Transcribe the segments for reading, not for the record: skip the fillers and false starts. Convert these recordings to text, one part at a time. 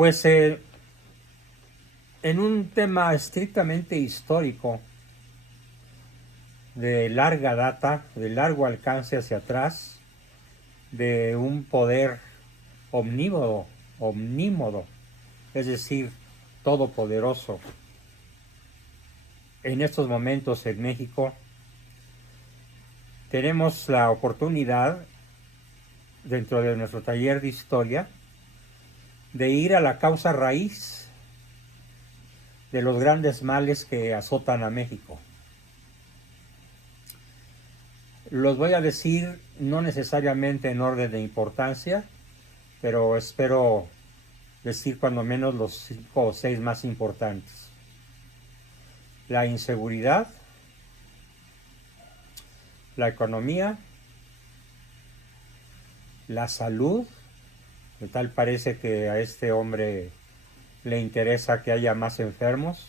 Pues en un tema estrictamente histórico, de larga data, de largo alcance hacia atrás, de un poder omnímodo, omnímodo, es decir, todopoderoso. En estos momentos en México tenemos la oportunidad, dentro de nuestro taller de historia, de ir a la causa raíz de los grandes males que azotan a México. Los voy a decir no necesariamente en orden de importancia, pero espero decir cuando menos los 5 o 6 más importantes. La inseguridad, la economía, la salud, de tal parece que a este hombre le interesa que haya más enfermos,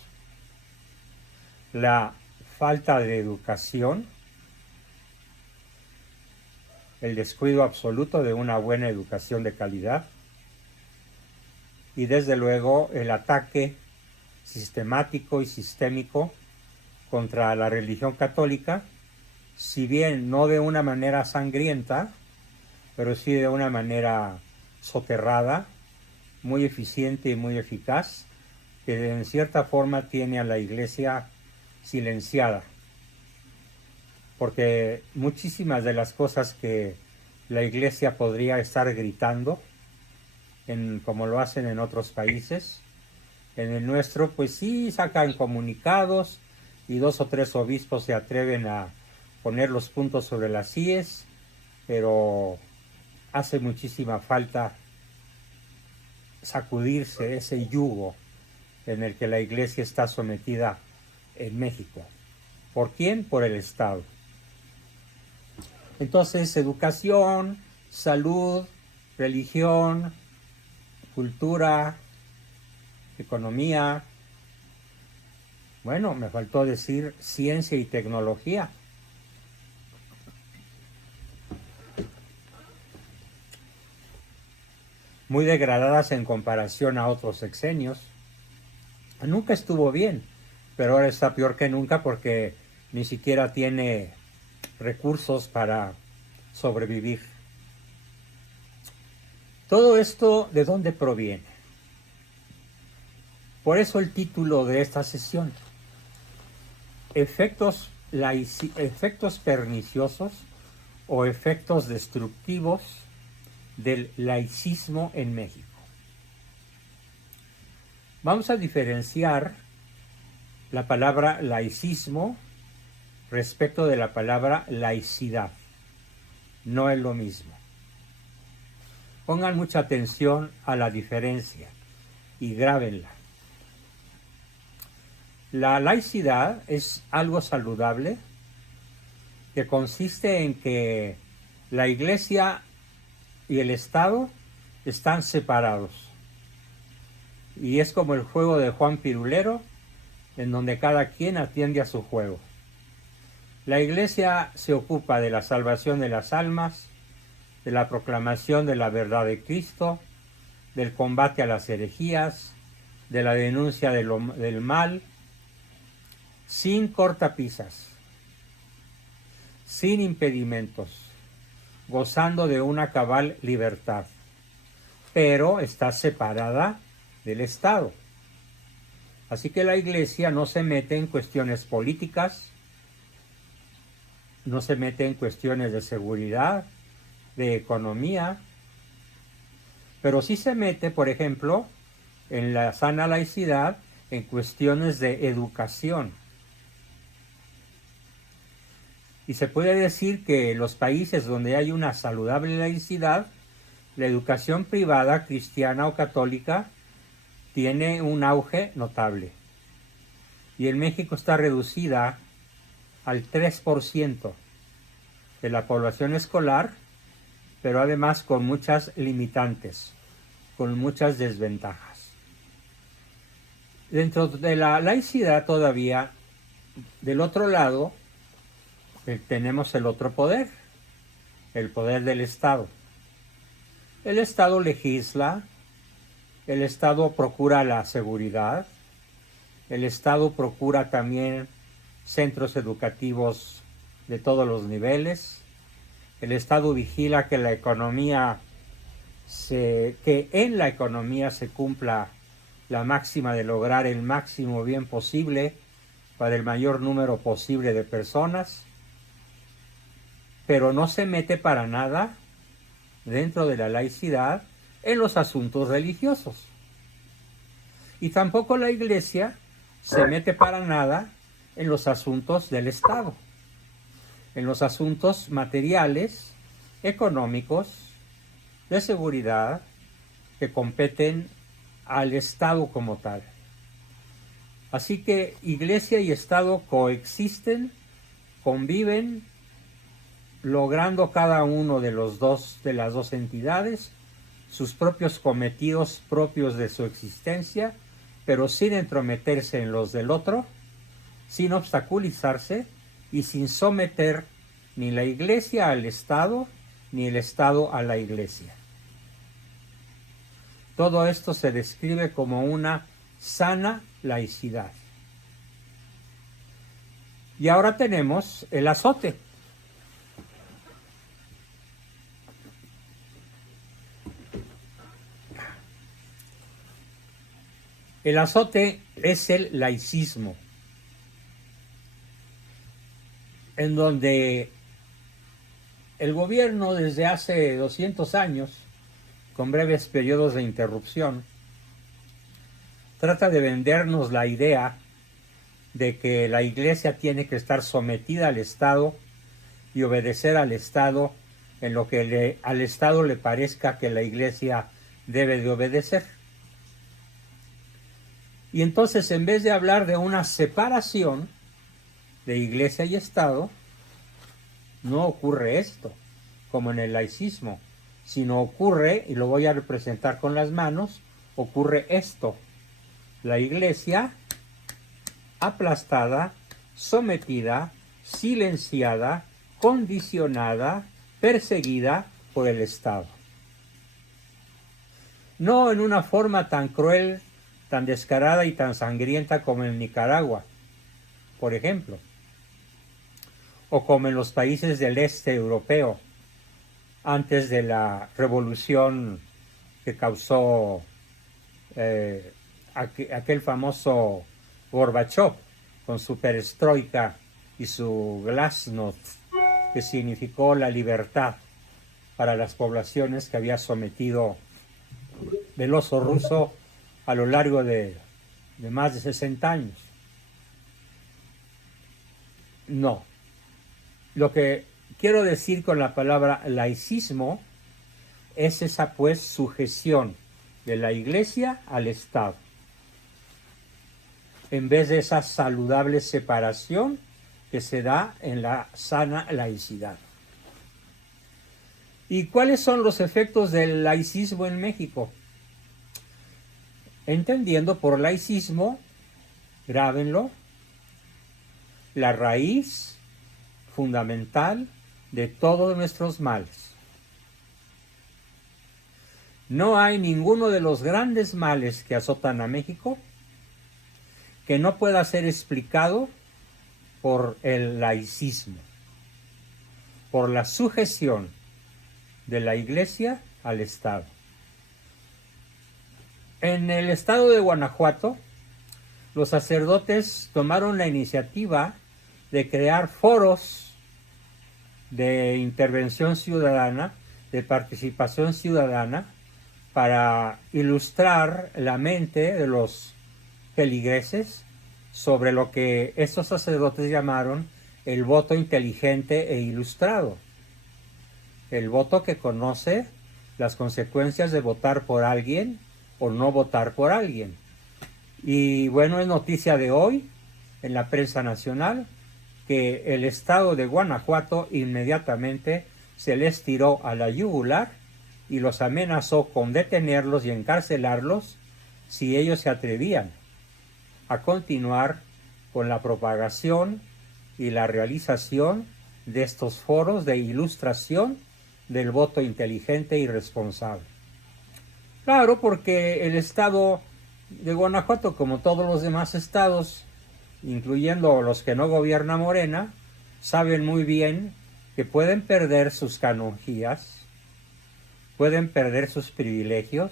la falta de educación, el descuido absoluto de una buena educación de calidad y desde luego el ataque sistemático y sistémico contra la religión católica, si bien no de una manera sangrienta, pero sí de una manera soterrada, muy eficiente y muy eficaz, que en cierta forma tiene a la Iglesia silenciada. Porque muchísimas de las cosas que la Iglesia podría estar gritando, como lo hacen en otros países, en el nuestro pues sí sacan comunicados y 2 o 3 obispos se atreven a poner los puntos sobre las íes, pero hace muchísima falta sacudirse ese yugo en el que la Iglesia está sometida en México. ¿Por quién? Por el Estado. Entonces, educación, salud, religión, cultura, economía, bueno, me faltó decir ciencia y tecnología. Muy degradadas en comparación a otros sexenios. Nunca estuvo bien, pero ahora está peor que nunca porque ni siquiera tiene recursos para sobrevivir. Todo esto, ¿de dónde proviene? Por eso el título de esta sesión, efectos perniciosos o efectos destructivos del laicismo en México. Vamos a diferenciar la palabra laicismo respecto de la palabra laicidad. No es lo mismo. Pongan mucha atención a la diferencia y grábenla. La laicidad es algo saludable que consiste en que la Iglesia y el Estado están separados. Y es como el juego de Juan Pirulero, en donde cada quien atiende a su juego. La Iglesia se ocupa de la salvación de las almas, de la proclamación de la verdad de Cristo, del combate a las herejías, de la denuncia del mal, sin cortapisas, sin impedimentos, gozando de una cabal libertad, pero está separada del Estado. Así que la Iglesia no se mete en cuestiones políticas, no se mete en cuestiones de seguridad, de economía, pero sí se mete, por ejemplo, en la sana laicidad, en cuestiones de educación. Y se puede decir que en los países donde hay una saludable laicidad, la educación privada, cristiana o católica, tiene un auge notable. Y en México está reducida al 3% de la población escolar, pero además con muchas limitantes, con muchas desventajas. Dentro de la laicidad todavía, del otro lado, tenemos el otro poder, el poder del Estado. El Estado legisla, el Estado procura la seguridad, el Estado procura también centros educativos de todos los niveles, el Estado vigila que que en la economía se cumpla la máxima de lograr el máximo bien posible para el mayor número posible de personas, pero no se mete para nada dentro de la laicidad en los asuntos religiosos. Y tampoco la Iglesia se mete para nada en los asuntos del Estado, en los asuntos materiales, económicos, de seguridad, que competen al Estado como tal. Así que Iglesia y Estado coexisten, conviven, logrando cada uno de las dos entidades sus propios cometidos propios de su existencia, pero sin entrometerse en los del otro, sin obstaculizarse y sin someter ni la Iglesia al Estado, ni el Estado a la Iglesia. Todo esto se describe como una sana laicidad. Y ahora tenemos el azote. El azote es el laicismo, en donde el gobierno desde hace 200 años, con breves periodos de interrupción, trata de vendernos la idea de que la Iglesia tiene que estar sometida al Estado y obedecer al Estado en lo que al Estado le parezca que la Iglesia debe de obedecer. Y entonces, en vez de hablar de una separación de Iglesia y Estado, no ocurre esto, como en el laicismo, sino ocurre, y lo voy a representar con las manos, ocurre esto: la Iglesia aplastada, sometida, silenciada, condicionada, perseguida por el Estado. No en una forma tan cruel, tan descarada y tan sangrienta como en Nicaragua, por ejemplo, o como en los países del este europeo, antes de la revolución que causó aquel famoso Gorbachov, con su perestroika y su glasnost, que significó la libertad para las poblaciones que había sometido el oso ruso a lo largo de más de 60 años. No. Lo que quiero decir con la palabra laicismo es esa pues sujeción de la Iglesia al Estado, en vez de esa saludable separación que se da en la sana laicidad. ¿Y cuáles son los efectos del laicismo en México? Entendiendo por laicismo, grábenlo, la raíz fundamental de todos nuestros males. No hay ninguno de los grandes males que azotan a México que no pueda ser explicado por el laicismo, por la sujeción de la Iglesia al Estado. En el estado de Guanajuato, los sacerdotes tomaron la iniciativa de crear foros de intervención ciudadana, de participación ciudadana, para ilustrar la mente de los feligreses sobre lo que estos sacerdotes llamaron el voto inteligente e ilustrado. El voto que conoce las consecuencias de votar por alguien o no votar por alguien. Y bueno, es noticia de hoy en la prensa nacional que el estado de Guanajuato inmediatamente se les tiró a la yugular y los amenazó con detenerlos y encarcelarlos si ellos se atrevían a continuar con la propagación y la realización de estos foros de ilustración del voto inteligente y responsable. Claro, porque el estado de Guanajuato, como todos los demás estados, incluyendo los que no gobierna Morena, saben muy bien que pueden perder sus canonjías, pueden perder sus privilegios,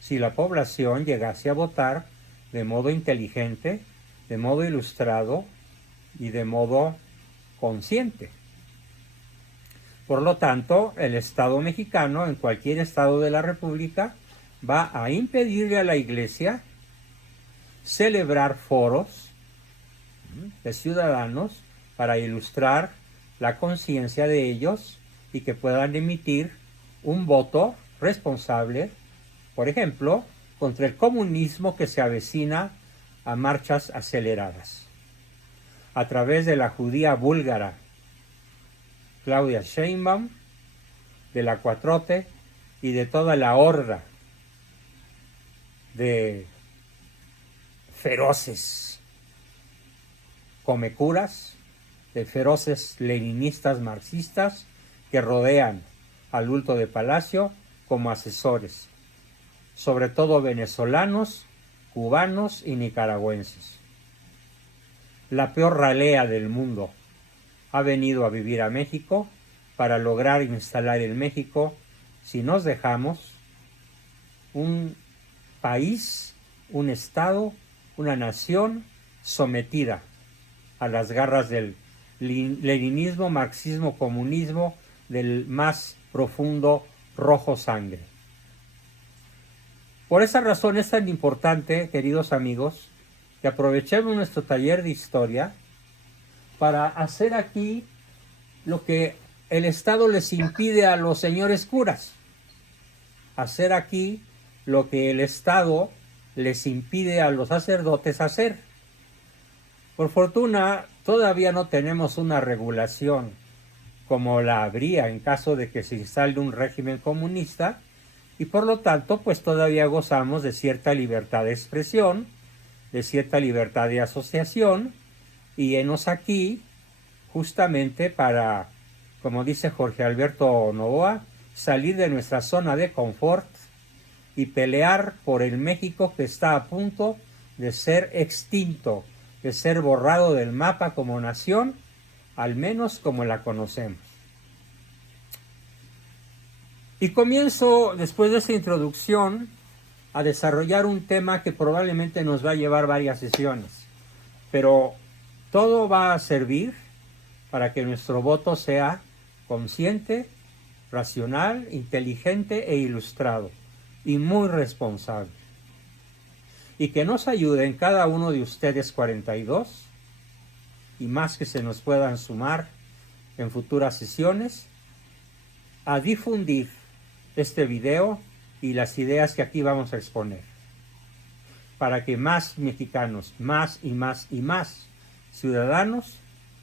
si la población llegase a votar de modo inteligente, de modo ilustrado y de modo consciente. Por lo tanto, el Estado mexicano, en cualquier estado de la República, va a impedirle a la Iglesia celebrar foros de ciudadanos para ilustrar la conciencia de ellos y que puedan emitir un voto responsable, por ejemplo, contra el comunismo que se avecina a marchas aceleradas. A través de la judía búlgara Claudia Sheinbaum, de la Cuatrote y de toda la horda de feroces comecuras, de feroces leninistas marxistas que rodean al bulto de Palacio como asesores, sobre todo venezolanos, cubanos y nicaragüenses. La peor ralea del mundo ha venido a vivir a México para lograr instalar en México, si nos dejamos, un país, un estado, una nación sometida a las garras del leninismo, marxismo, comunismo, del más profundo rojo sangre. Por esa razón es tan importante, queridos amigos, que aprovechemos nuestro taller de historia para hacer aquí lo que el Estado les impide a los señores curas. Hacer aquí lo que el Estado les impide a los sacerdotes hacer. Por fortuna, todavía no tenemos una regulación como la habría en caso de que se instale un régimen comunista, y por lo tanto, pues todavía gozamos de cierta libertad de expresión, de cierta libertad de asociación, y henos aquí justamente para, como dice Jorge Alberto Novoa, salir de nuestra zona de confort y pelear por el México que está a punto de ser extinto, de ser borrado del mapa como nación, al menos como la conocemos. Y comienzo, después de esa introducción, a desarrollar un tema que probablemente nos va a llevar varias sesiones, pero todo va a servir para que nuestro voto sea consciente, racional, inteligente e ilustrado, y muy responsable. Y que nos ayuden cada uno de ustedes 42, y más que se nos puedan sumar en futuras sesiones, a difundir este video y las ideas que aquí vamos a exponer, para que más mexicanos, más y más y más ciudadanos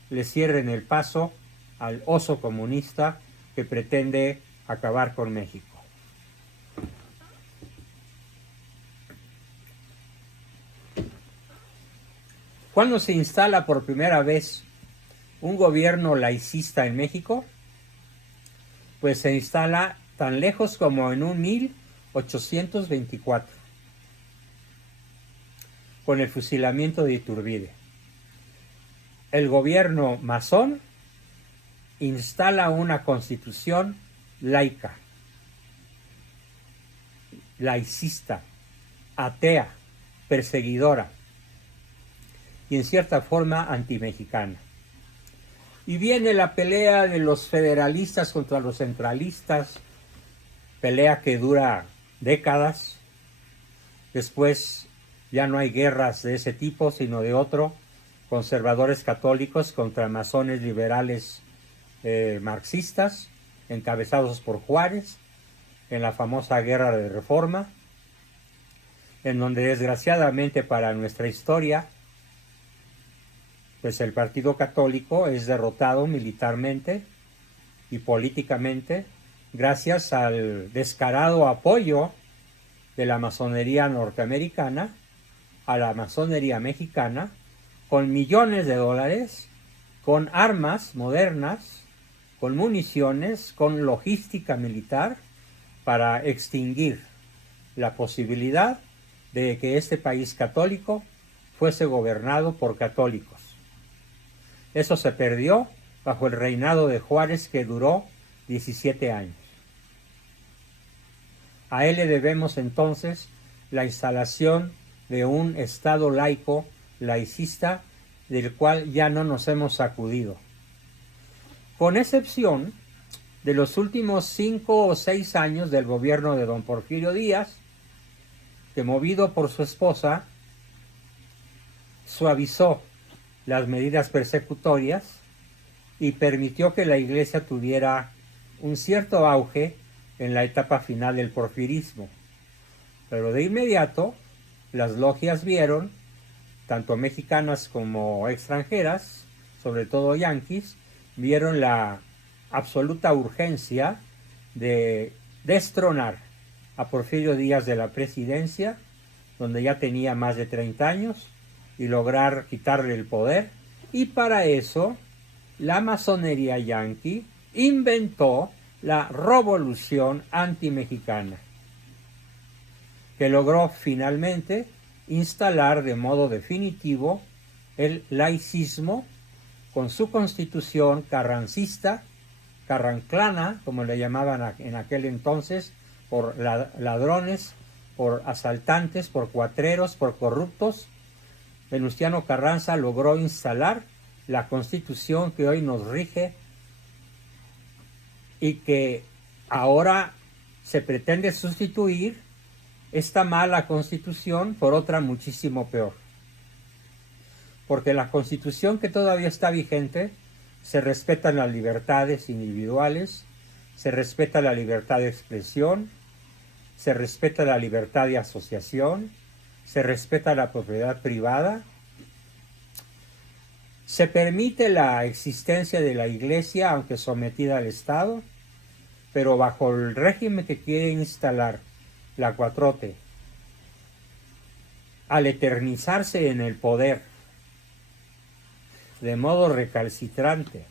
le cierren el paso al oso comunista que pretende acabar con México. ¿Cuándo se instala por primera vez un gobierno laicista en México? Pues se instala tan lejos como en un 1824, con el fusilamiento de Iturbide. El gobierno masón instala una constitución laica, laicista, atea, perseguidora y en cierta forma antimexicana. Y viene la pelea de los federalistas contra los centralistas, pelea que dura décadas. Después ya no hay guerras de ese tipo, sino de otro, conservadores católicos contra masones liberales marxistas, encabezados por Juárez, en la famosa Guerra de Reforma, en donde desgraciadamente para nuestra historia, pues el Partido Católico es derrotado militarmente y políticamente gracias al descarado apoyo de la masonería norteamericana a la masonería mexicana, con millones de dólares, con armas modernas, con municiones, con logística militar para extinguir la posibilidad de que este país católico fuese gobernado por católicos. Eso se perdió bajo el reinado de Juárez, que duró 17 años. A él le debemos entonces la instalación de un Estado laico, laicista, del cual ya no nos hemos sacudido. Con excepción de los últimos 5 o 6 años del gobierno de don Porfirio Díaz, que movido por su esposa, suavizó las medidas persecutorias y permitió que la Iglesia tuviera un cierto auge en la etapa final del porfirismo. Pero de inmediato, las logias vieron, tanto mexicanas como extranjeras, sobre todo yanquis, vieron la absoluta urgencia de destronar a Porfirio Díaz de la presidencia, donde ya tenía más de 30 años, y lograr quitarle el poder. Y para eso, la masonería yanqui inventó la revolución antimexicana, que logró finalmente instalar de modo definitivo el laicismo con su constitución carrancista, carranclana, como le llamaban en aquel entonces, por ladrones, por asaltantes, por cuatreros, por corruptos. Venustiano Carranza logró instalar la constitución que hoy nos rige y que ahora se pretende sustituir esta mala constitución por otra muchísimo peor. Porque la constitución que todavía está vigente, se respetan las libertades individuales, se respeta la libertad de expresión, se respeta la libertad de asociación, se respeta la propiedad privada, se permite la existencia de la Iglesia, aunque sometida al Estado, pero bajo el régimen que quiere instalar la 4T, al eternizarse en el poder de modo recalcitrante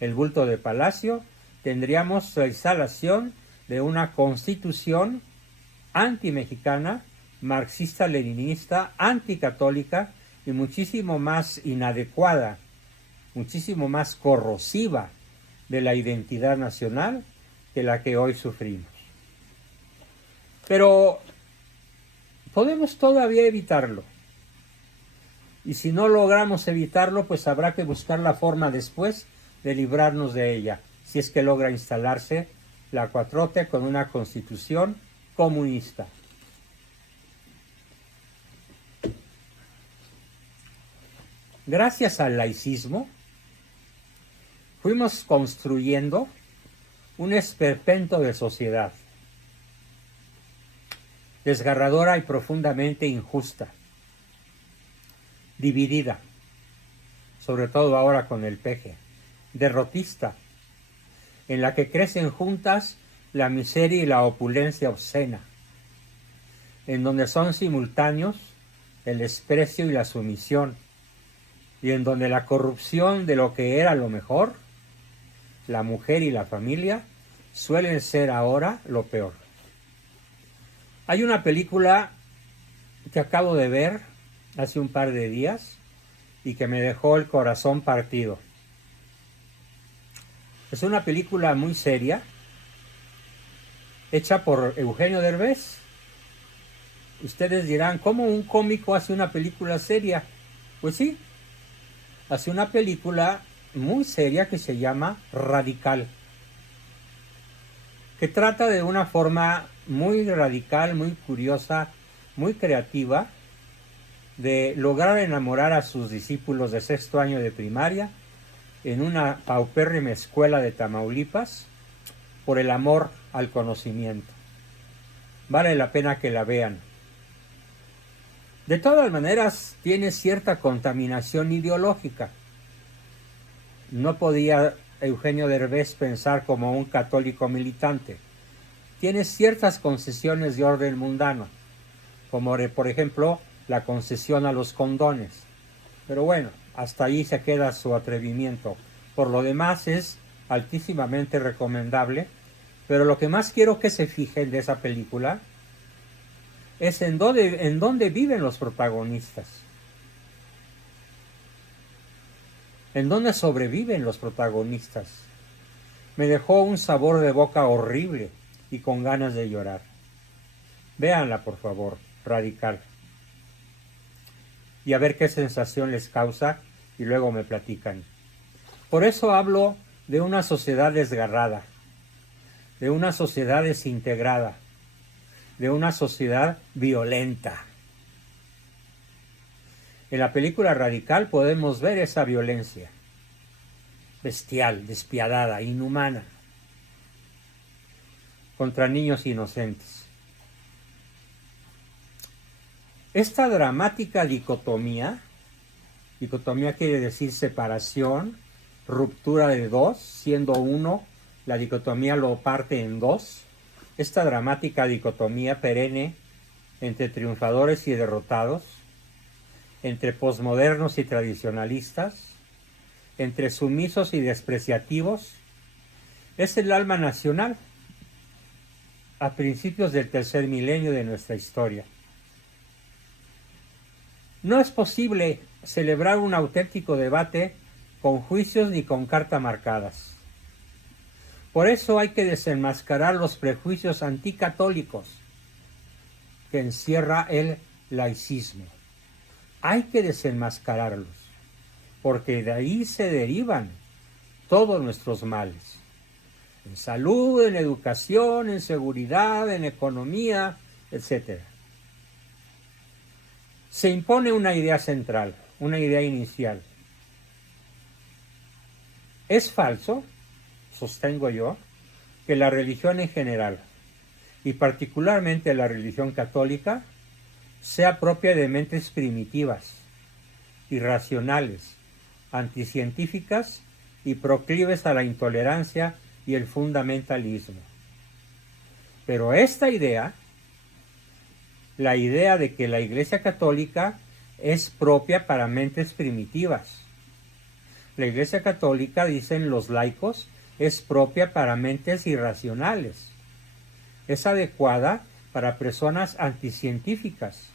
el bulto de Palacio, tendríamos la instalación de una constitución antimexicana, marxista-leninista, anticatólica y muchísimo más inadecuada, muchísimo más corrosiva de la identidad nacional que la que hoy sufrimos. Pero podemos todavía evitarlo. Y si no logramos evitarlo, pues habrá que buscar la forma después de librarnos de ella, si es que logra instalarse la 4T con una constitución comunista. Gracias al laicismo, fuimos construyendo un esperpento de sociedad, desgarradora y profundamente injusta, dividida, sobre todo ahora con el peje, derrotista, en la que crecen juntas la miseria y la opulencia obscena, en donde son simultáneos el desprecio y la sumisión, y en donde la corrupción de lo que era lo mejor, la mujer y la familia, suelen ser ahora lo peor. Hay una película que acabo de ver hace un par de días y que me dejó el corazón partido. Es una película muy seria, hecha por Eugenio Derbez. Ustedes dirán, ¿cómo un cómico hace una película seria? Pues sí, hace una película muy seria que se llama Radical, que trata de una forma muy radical, muy curiosa, muy creativa, de lograr enamorar a sus discípulos de 6º año de primaria en una paupérrima escuela de Tamaulipas por el amor al conocimiento. Vale la pena que la vean. De todas maneras, tiene cierta contaminación ideológica. No podía Eugenio Derbez pensar como un católico militante. Tiene ciertas concesiones de orden mundano, como por ejemplo la concesión a los condones. Pero bueno, hasta ahí se queda su atrevimiento. Por lo demás es altísimamente recomendable. Pero lo que más quiero que se fijen de esa película es en dónde viven los protagonistas. En dónde sobreviven los protagonistas. Me dejó un sabor de boca horrible y con ganas de llorar. Véanla, por favor, Radical. Y a ver qué sensación les causa y luego me platican. Por eso hablo de una sociedad desgarrada, de una sociedad desintegrada, de una sociedad violenta. En la película Radical podemos ver esa violencia bestial, despiadada, inhumana, contra niños inocentes. Esta dramática dicotomía quiere decir separación, ruptura de dos, siendo uno, la dicotomía lo parte en dos. Esta dramática dicotomía perenne entre triunfadores y derrotados, entre posmodernos y tradicionalistas, entre sumisos y despreciativos, es el alma nacional a principios del tercer milenio de nuestra historia. No es posible celebrar un auténtico debate con juicios ni con cartas marcadas. Por eso hay que desenmascarar los prejuicios anticatólicos que encierra el laicismo. Hay que desenmascararlos, porque de ahí se derivan todos nuestros males. En salud, en educación, en seguridad, en economía, etc. Se impone una idea central, una idea inicial. Es falso, sostengo yo, que la religión en general, y particularmente la religión católica, sea propia de mentes primitivas, irracionales, anticientíficas y proclives a la intolerancia y el fundamentalismo. Pero esta idea, la idea de que la Iglesia Católica es propia para mentes primitivas. La Iglesia Católica, dicen los laicos, es propia para mentes irracionales. Es adecuada para personas anticientíficas,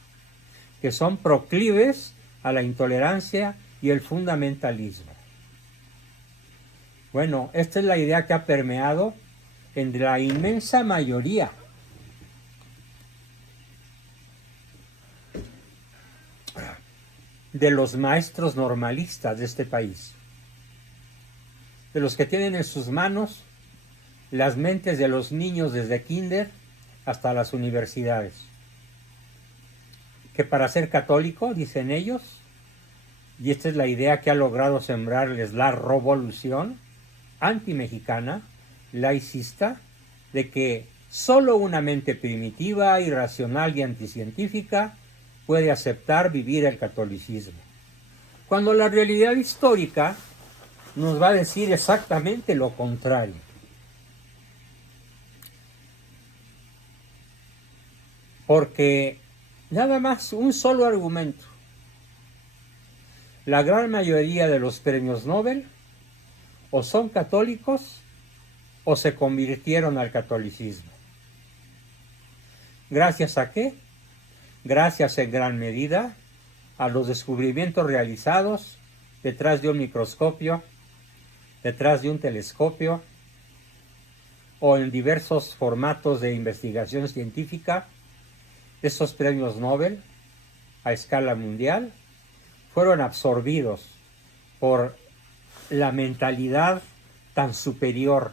que son proclives a la intolerancia y el fundamentalismo. Bueno, esta es la idea que ha permeado en la inmensa mayoría de los maestros normalistas de este país, de los que tienen en sus manos las mentes de los niños desde kinder hasta las universidades, que para ser católico, dicen ellos, y esta es la idea que ha logrado sembrarles la revolución antimexicana, laicista, de que solo una mente primitiva, irracional y anticientífica puede aceptar vivir el catolicismo, cuando la realidad histórica nos va a decir exactamente lo contrario. Porque nada más un solo argumento. La gran mayoría de los premios Nobel o son católicos o se convirtieron al catolicismo. ¿Gracias a qué? Gracias en gran medida a los descubrimientos realizados detrás de un microscopio, detrás de un telescopio o en diversos formatos de investigación científica. Esos premios Nobel a escala mundial fueron absorbidos por la mentalidad tan superior,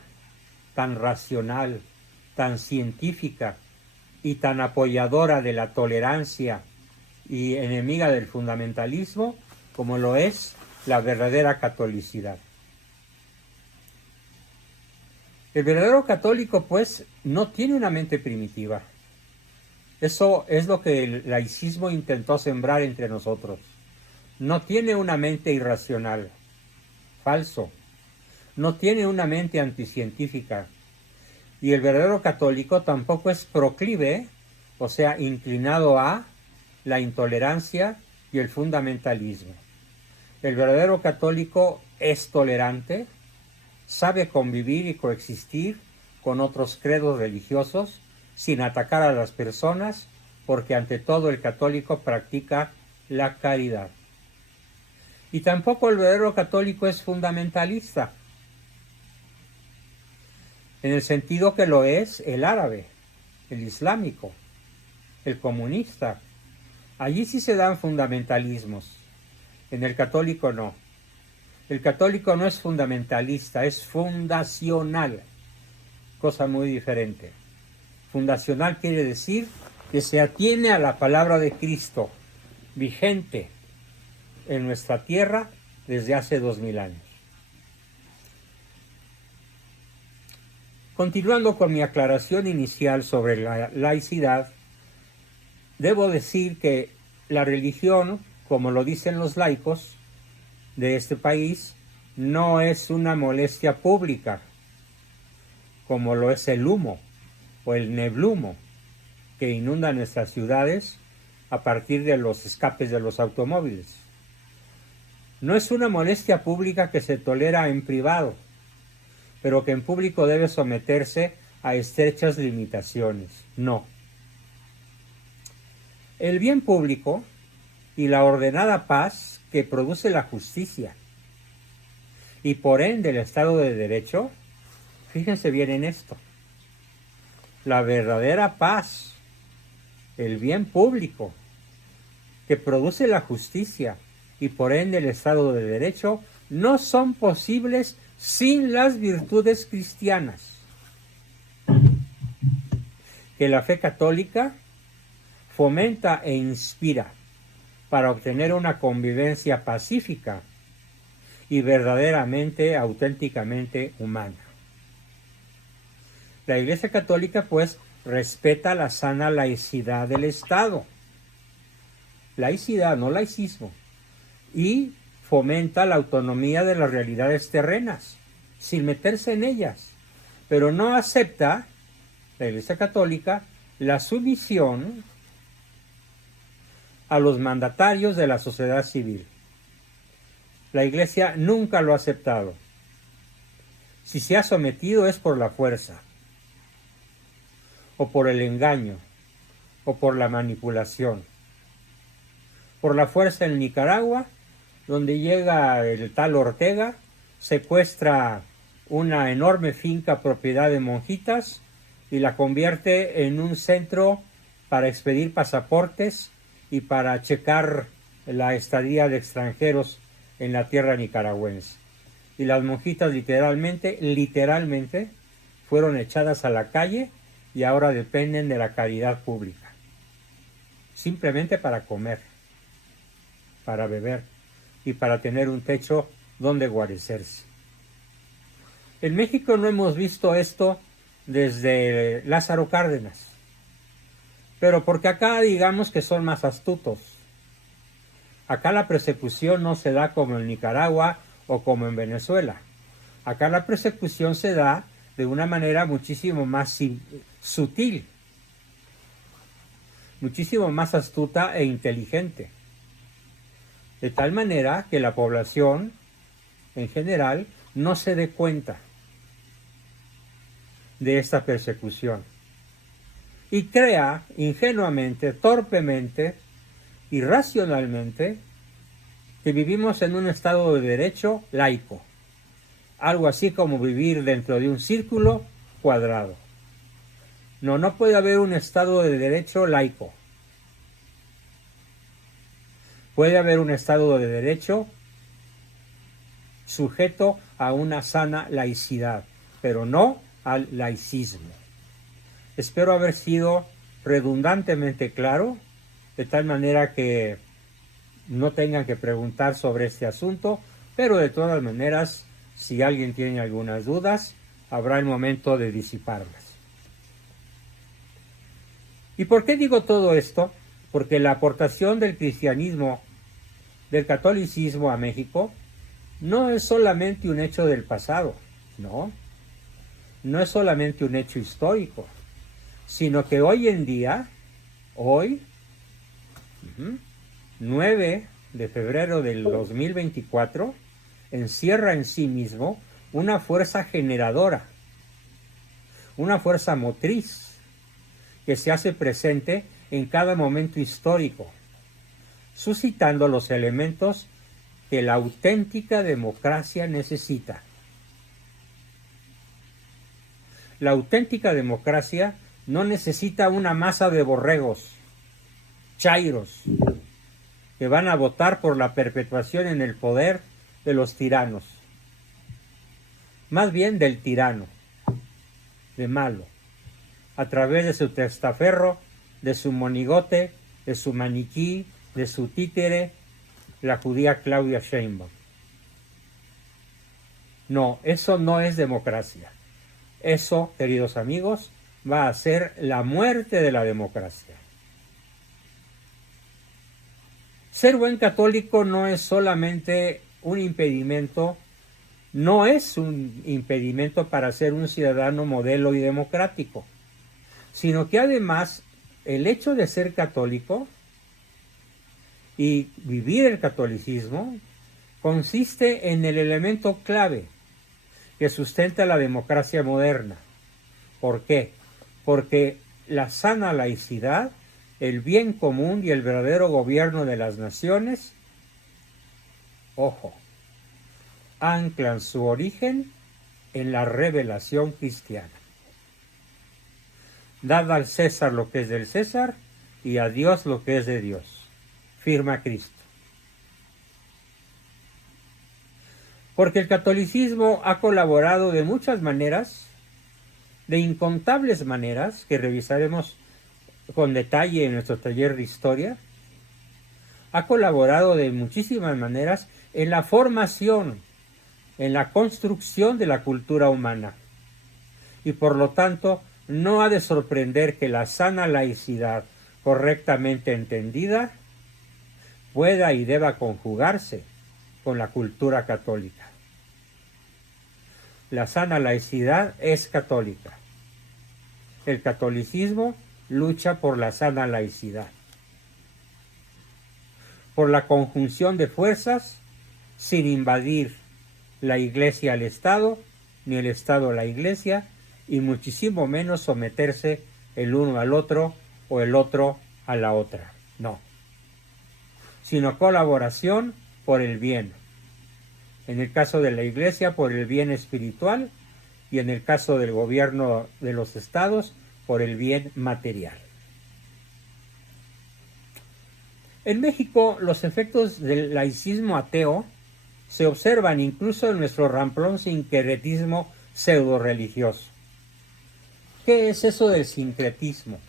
tan racional, tan científica y tan apoyadora de la tolerancia y enemiga del fundamentalismo como lo es la verdadera catolicidad. El verdadero católico, pues, no tiene una mente primitiva. Eso es lo que el laicismo intentó sembrar entre nosotros. No tiene una mente irracional. Falso. No tiene una mente anticientífica. Y el verdadero católico tampoco es proclive, o sea, inclinado a la intolerancia y el fundamentalismo. El verdadero católico es tolerante, sabe convivir y coexistir con otros credos religiosos sin atacar a las personas porque ante todo el católico practica la caridad. Y tampoco el verdadero católico es fundamentalista, en el sentido que lo es el árabe, el islámico, el comunista. Allí sí se dan fundamentalismos, en el católico no. El católico no es fundamentalista, es fundacional, cosa muy diferente. Fundacional quiere decir que se atiene a la palabra de Cristo, vigente en nuestra tierra desde hace 2000 años. Continuando con mi aclaración inicial sobre la laicidad, debo decir que la religión, como lo dicen los laicos de este país, no es una molestia pública, como lo es el humo o el neblumo que inunda nuestras ciudades a partir de los escapes de los automóviles. No es una molestia pública que se tolera en privado, pero que en público debe someterse a estrechas limitaciones. No. El bien público y la ordenada paz que produce la justicia y por ende el Estado de Derecho, fíjense bien en esto, la verdadera paz, el bien público que produce la justicia y por ende el Estado de Derecho no son posibles sin las virtudes cristianas que la fe católica fomenta e inspira para obtener una convivencia pacífica y verdaderamente, auténticamente humana. La Iglesia Católica, pues, respeta la sana laicidad del Estado. Laicidad, no laicismo. Y fomenta la autonomía de las realidades terrenas, sin meterse en ellas. Pero no acepta, la Iglesia Católica, la sumisión a los mandatarios de la sociedad civil. La Iglesia nunca lo ha aceptado. Si se ha sometido es por la fuerza, o por el engaño, o por la manipulación. Por la fuerza en Nicaragua, donde llega el tal Ortega, secuestra una enorme finca propiedad de monjitas y la convierte en un centro para expedir pasaportes y para checar la estadía de extranjeros en la tierra nicaragüense. Y las monjitas literalmente fueron echadas a la calle y ahora dependen de la caridad pública. Simplemente para comer, para beber y para tener un techo donde guarecerse. En México no hemos visto esto desde Lázaro Cárdenas, pero porque acá digamos que son más astutos. Acá la persecución no se da como en Nicaragua o como en Venezuela. Acá la persecución se da de una manera muchísimo más sutil, muchísimo más astuta e inteligente. De tal manera que la población en general no se dé cuenta de esta persecución y crea ingenuamente, torpemente, irracionalmente, que vivimos en un Estado de Derecho laico, algo así como vivir dentro de un círculo cuadrado. No, no puede haber un Estado de Derecho laico. Puede haber un Estado de Derecho sujeto a una sana laicidad, pero no al laicismo. Espero haber sido redundantemente claro, de tal manera que no tengan que preguntar sobre este asunto, pero de todas maneras, si alguien tiene algunas dudas, habrá el momento de disiparlas. ¿Y por qué digo todo esto? Porque la aportación del cristianismo, del catolicismo a México, no es solamente un hecho del pasado, no es solamente un hecho histórico, sino que hoy en día, hoy, 9 de febrero del 2024, encierra en sí mismo una fuerza generadora, una fuerza motriz que se hace presente en cada momento histórico, suscitando los elementos que la auténtica democracia necesita. La auténtica democracia no necesita una masa de borregos, chairos, que van a votar por la perpetuación en el poder de los tiranos. Más bien del tirano, de malo, a través de su testaferro, de su monigote, de su maniquí, de su títere, la judía Claudia Sheinbaum. No, eso no es democracia. Eso, queridos amigos, va a ser la muerte de la democracia. Ser buen católico no es solamente un impedimento, no es un impedimento para ser un ciudadano modelo y democrático, sino que además el hecho de ser católico y vivir el catolicismo consiste en el elemento clave que sustenta la democracia moderna. ¿Por qué? Porque la sana laicidad, el bien común y el verdadero gobierno de las naciones, ojo, anclan su origen en la revelación cristiana. Dad al César lo que es del César y a Dios lo que es de Dios, firma Cristo. Porque el catolicismo ha colaborado de muchas maneras, de incontables maneras, que revisaremos con detalle en nuestro taller de historia, ha colaborado de muchísimas maneras en la formación, en la construcción de la cultura humana. Y por lo tanto, no ha de sorprender que la sana laicidad, correctamente entendida, pueda y deba conjugarse con la cultura católica. La sana laicidad es católica. El catolicismo lucha por la sana laicidad, por la conjunción de fuerzas sin invadir la Iglesia al Estado, ni el Estado a la Iglesia, y muchísimo menos someterse el uno al otro o el otro a la otra. No. Sino colaboración por el bien. En el caso de la Iglesia, por el bien espiritual, y en el caso del gobierno de los estados, por el bien material. En México, los efectos del laicismo ateo se observan incluso en nuestro ramplón sincretismo pseudo-religioso. ¿Qué es eso del sincretismo?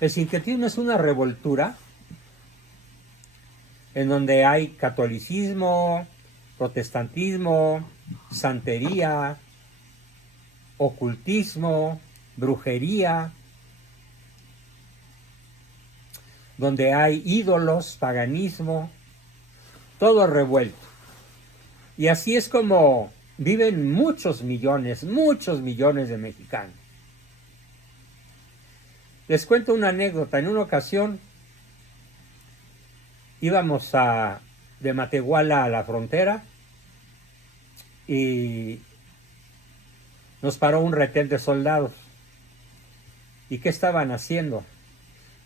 El sincretismo es una revoltura en donde hay catolicismo, protestantismo, santería, ocultismo, brujería, donde hay ídolos, paganismo, todo revuelto. Y así es como viven muchos millones de mexicanos. Les cuento una anécdota. En una ocasión íbamos de Matehuala a la frontera y nos paró un retén de soldados. ¿Y qué estaban haciendo?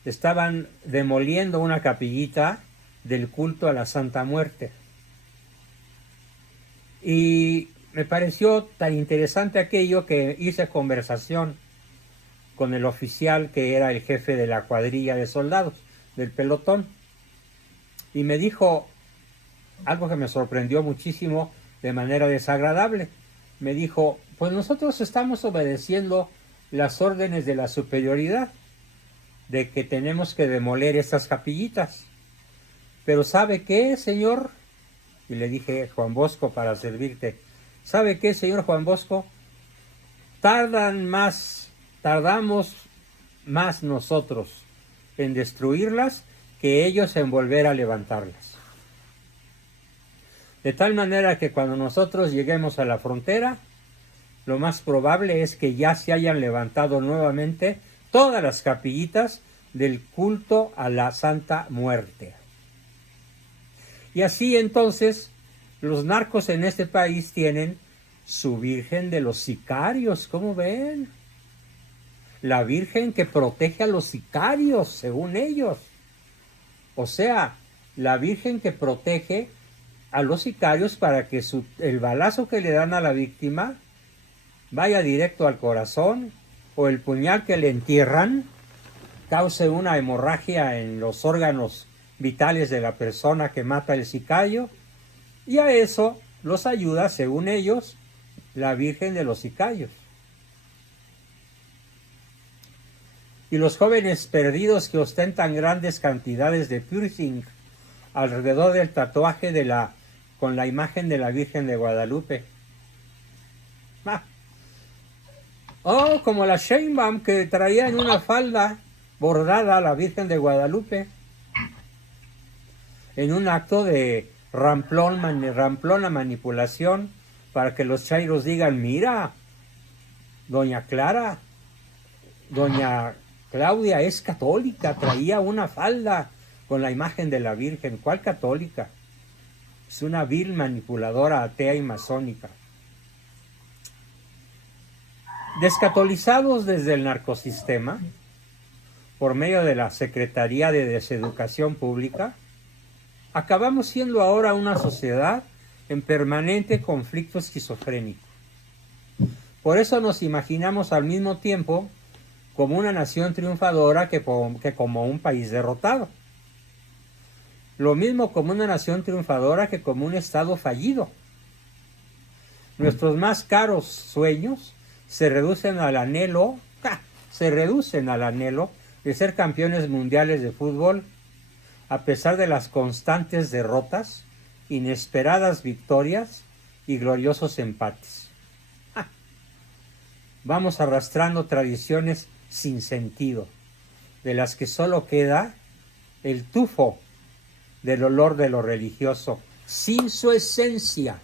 Estaban demoliendo una capillita del culto a la Santa Muerte. Y me pareció tan interesante aquello que hice conversación con el oficial que era el jefe de la cuadrilla de soldados, del pelotón. Y me dijo algo que me sorprendió muchísimo de manera desagradable. Me dijo, pues nosotros estamos obedeciendo las órdenes de la superioridad, de que tenemos que demoler estas capillitas. Pero ¿sabe qué, señor? Y le dije, Juan Bosco, para servirte. ¿Sabe qué, señor Juan Bosco? Tardamos más nosotros en destruirlas que ellos en volver a levantarlas. De tal manera que cuando nosotros lleguemos a la frontera, lo más probable es que ya se hayan levantado nuevamente todas las capillitas del culto a la Santa Muerte. Y así entonces los narcos en este país tienen su Virgen de los Sicarios, ¿cómo ven? La Virgen que protege a los sicarios, según ellos. O sea, la Virgen que protege a los sicarios para que el balazo que le dan a la víctima vaya directo al corazón, o el puñal que le entierran cause una hemorragia en los órganos vitales de la persona que mata el sicario, y a eso los ayuda, según ellos, la Virgen de los Sicarios. Y los jóvenes perdidos que ostentan grandes cantidades de piercing alrededor del tatuaje con la imagen de la Virgen de Guadalupe. Como la Sheinbaum, que traía en una falda bordada a la Virgen de Guadalupe en un acto de ramplona manipulación para que los chairos digan: mira, doña Claudia es católica, traía una falda con la imagen de la Virgen. ¿Cuál católica? Es una vil manipuladora atea y masónica. Descatolizados desde el narcosistema, por medio de la Secretaría de Deseducación Pública, acabamos siendo ahora una sociedad en permanente conflicto esquizofrénico. Por eso nos imaginamos al mismo tiempo como una nación triunfadora que como un país derrotado. Lo mismo como una nación triunfadora que como un estado fallido. Nuestros más caros sueños se reducen al anhelo de ser campeones mundiales de fútbol, a pesar de las constantes derrotas, inesperadas victorias y gloriosos empates. Vamos arrastrando tradiciones sin sentido, de las que solo queda el tufo del olor de lo religioso, sin su esencia.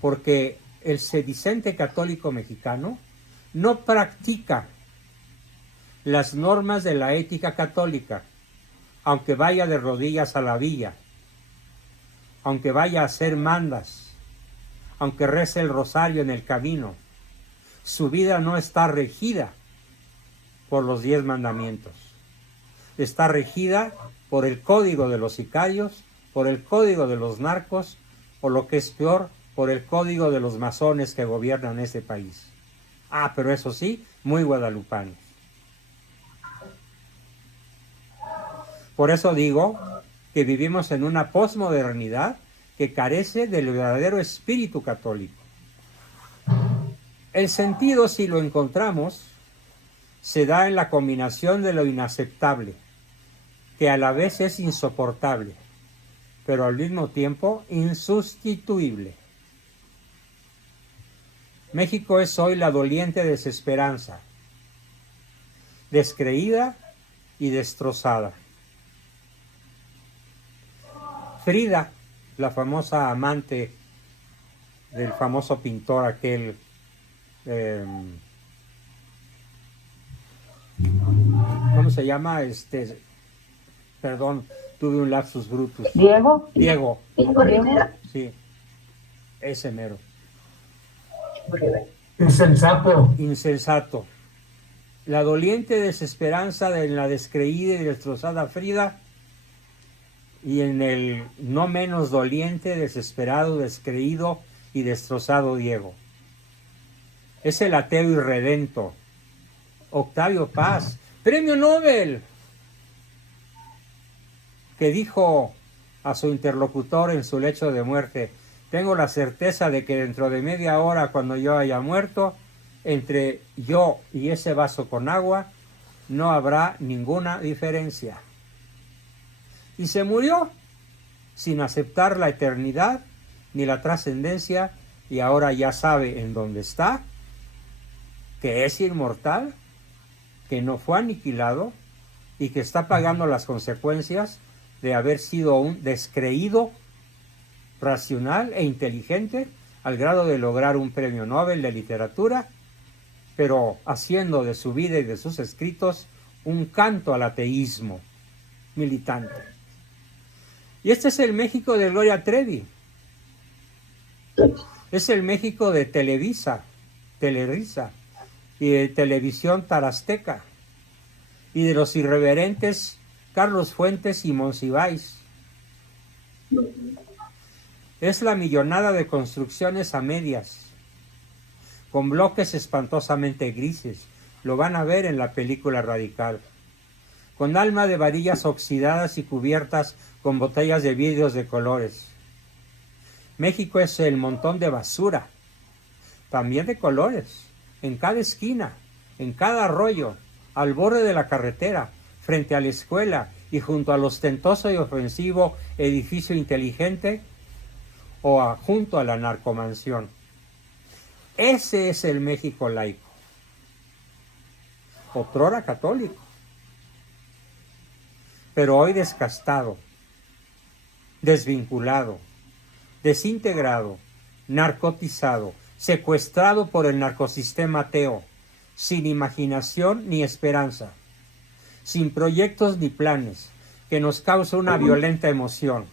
Porque el sedicente católico mexicano no practica las normas de la ética católica, aunque vaya de rodillas a la villa, aunque vaya a hacer mandas, aunque rece el rosario en el camino. Su vida no está regida por los 10 mandamientos. Está regida por el código de los sicarios, por el código de los narcos, o lo que es peor, por el código de los masones que gobiernan este país. Pero eso sí, muy guadalupanos. Por eso digo que vivimos en una posmodernidad que carece del verdadero espíritu católico. El sentido, si lo encontramos, se da en la combinación de lo inaceptable, que a la vez es insoportable, pero al mismo tiempo insustituible. México es hoy la doliente desesperanza, descreída y destrozada. Frida, la famosa amante del famoso pintor aquel, ¿cómo se llama? Perdón, tuve un lapsus brutus. Diego. Sí, ese mero. Insensato. La doliente desesperanza de la descreída y destrozada Frida, y en el no menos doliente, desesperado, descreído y destrozado Diego. Es el ateo irredento, Octavio Paz, premio Nobel, que dijo a su interlocutor en su lecho de muerte: tengo la certeza de que dentro de media hora, cuando yo haya muerto, entre yo y ese vaso con agua no habrá ninguna diferencia. Y se murió sin aceptar la eternidad ni la trascendencia, y ahora ya sabe en dónde está, que es inmortal, que no fue aniquilado y que está pagando las consecuencias de haber sido un descreído, racional e inteligente, al grado de lograr un premio Nobel de literatura, pero haciendo de su vida y de sus escritos un canto al ateísmo militante. Y este es el México de Gloria Trevi. Es el México de Televisa, Telerisa, y de Televisión Tarazteca, y de los irreverentes Carlos Fuentes y Monsiváis. Es la millonada de construcciones a medias, con bloques espantosamente grises. Lo van a ver en la película Radical. Con alma de varillas oxidadas y cubiertas con botellas de vidrios de colores. México es el montón de basura, también de colores, en cada esquina, en cada arroyo, al borde de la carretera, frente a la escuela y junto al ostentoso y ofensivo edificio inteligente o junto a la narcomansión. Ese es el México laico, otrora católico, pero hoy descastado, desvinculado, desintegrado, narcotizado, secuestrado por el narcosistema ateo, sin imaginación ni esperanza, sin proyectos ni planes, que nos causa una violenta emoción.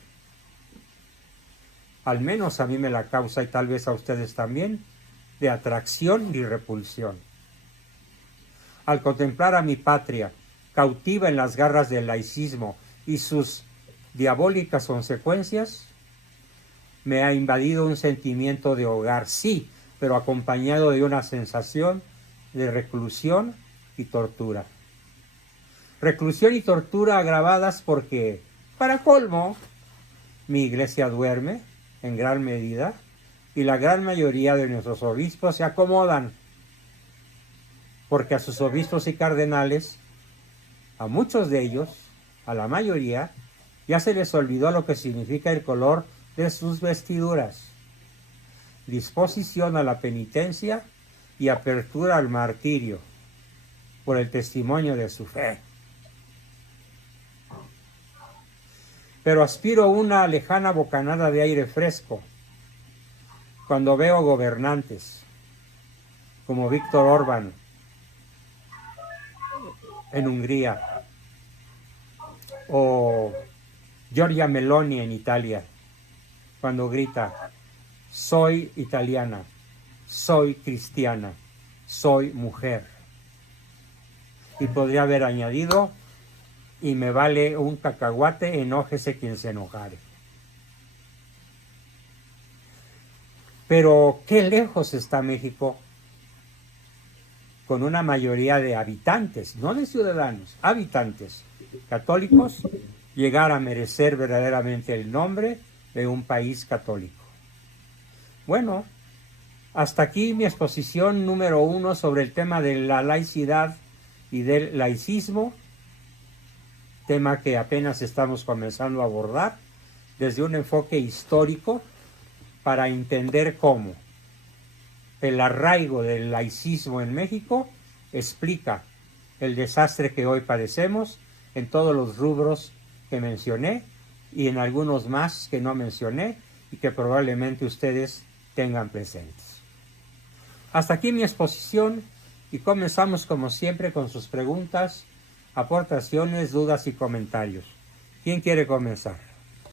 Al menos a mí me la causa y tal vez a ustedes también, de atracción y repulsión. Al contemplar a mi patria, cautiva en las garras del laicismo y sus diabólicas consecuencias, me ha invadido un sentimiento de hogar, sí, pero acompañado de una sensación de reclusión y tortura. Reclusión y tortura agravadas porque, para colmo, mi iglesia duerme en gran medida y la gran mayoría de nuestros obispos se acomodan, porque a sus obispos y cardenales, a muchos de ellos, a la mayoría, ya se les olvidó lo que significa el color de sus vestiduras, disposición a la penitencia y apertura al martirio por el testimonio de su fe. Pero aspiro a una lejana bocanada de aire fresco cuando veo gobernantes como Víctor Orbán en Hungría o Giorgia Meloni en Italia, cuando grita: soy italiana, soy cristiana, soy mujer. Y podría haber añadido: y me vale un cacahuate, enójese quien se enojare. Pero qué lejos está México, con una mayoría de habitantes, no de ciudadanos, habitantes católicos, llegar a merecer verdaderamente el nombre de un país católico. Bueno, hasta aquí mi exposición número 1 sobre el tema de la laicidad y del laicismo, tema que apenas estamos comenzando a abordar desde un enfoque histórico para entender cómo el arraigo del laicismo en México explica el desastre que hoy padecemos en todos los rubros que mencioné y en algunos más que no mencioné y que probablemente ustedes tengan presentes. Hasta aquí mi exposición y comenzamos como siempre con sus preguntas, aportaciones, dudas y comentarios. ¿Quién quiere comenzar?